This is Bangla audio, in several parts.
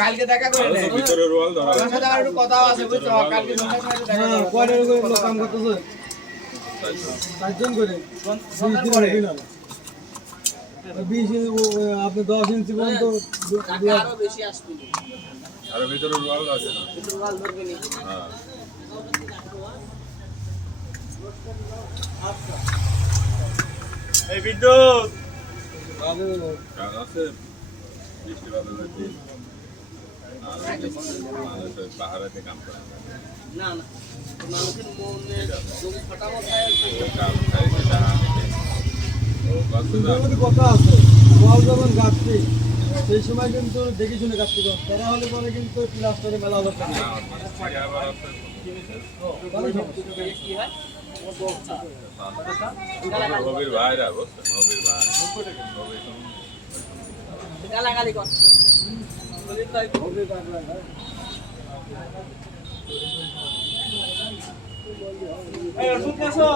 কালকে দেখা করে নে ভিতরে রোল ধরা আমার সাথে আর একটু কথা আছে বুঝছো কালকে সন্ধ্যার সময় দেখা করব কোয়ার্টার করে লোক কাম করতেছে চারজন করে সন্ধ্যার পরে দিলাম 20 আপনি 10 ইঞ্চি পর্যন্ত আরো বেশি আসবে আর ভিতরে রোল আছে না ভিতরে রোল ধরবে নি হ্যাঁ আচ্ছা এই বিদ্যুৎ বাবু কাজ আছে বৃষ্টি বাদল আছে মানুষের পাহাড়েতে কাম করে না না মানুষের মনে জমি ফাটানো খায় কাজ খায় সেটা কথা আছে ওয়াল যখন গাছছি সেই সময় কিন্তু দেখে শুনে গাছছি তারা হলে পরে কিন্তু প্লাস্টারে মেলা হবে না কি হয় নবীর ভাইরা বলছে নবীর ভাই গালাগালি কর নবীর ভাই নবীর ভাই এই ওষুধ খাসো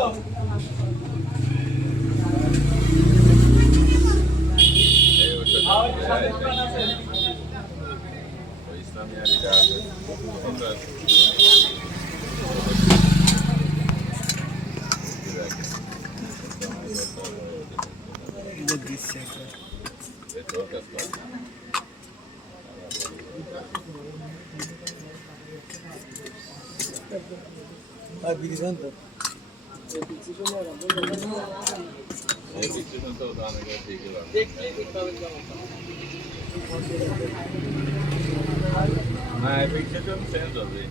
এই ওষুধ আছে ইসলামী আলিদা সুন্দর দিচ্ছে আর দিছেন তো এই পিকচার তো দানে ঠিক আছে দেখলে কিভাবে যাবো না এই পিকচার তো চেঞ্জ হবে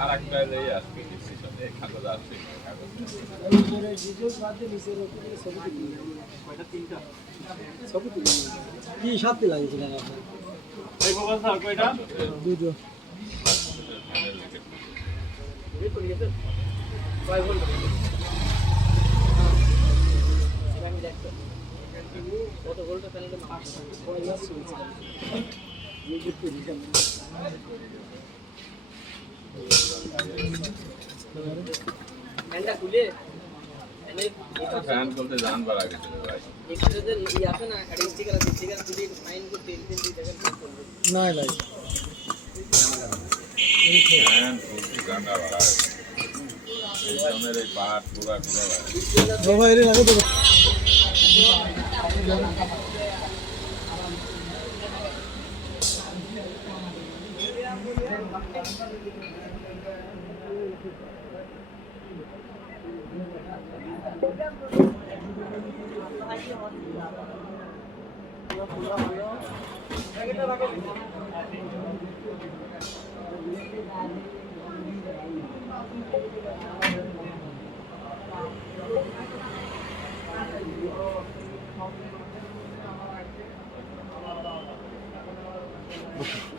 আর একটা এই আসবে ডিসিশন এই খাতা আসছে এই পরে ডিটেইলস বাদে নিচে রেখে ছবি তুলি কয়টা তিনটা ছবি তুলি কি সাথে লাগিয়েছিলেন আপনি এই মোবাইল স্যার কয়টা দুটো এই তো নিয়েছে কয় ভোল্ট আমি দেখতে কত ভোল্ট প্যানেলে মাপ কয় ইয়ার সুইচ এই যে পজিশন এন্ডা খুলে ফ্যান করতে জান বার আগে চলে ভাই একটু যদি ই আছে না স্টিকার আছে স্টিকার যদি ফাইন করতে একদিন দুই টাকা ঠিক করবে না ভাই ফ্যান করতে জানা ভাই এই জনের এই পাট পুরা পুরা বাবা এর লাগে তো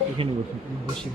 এখানে বসুন বসে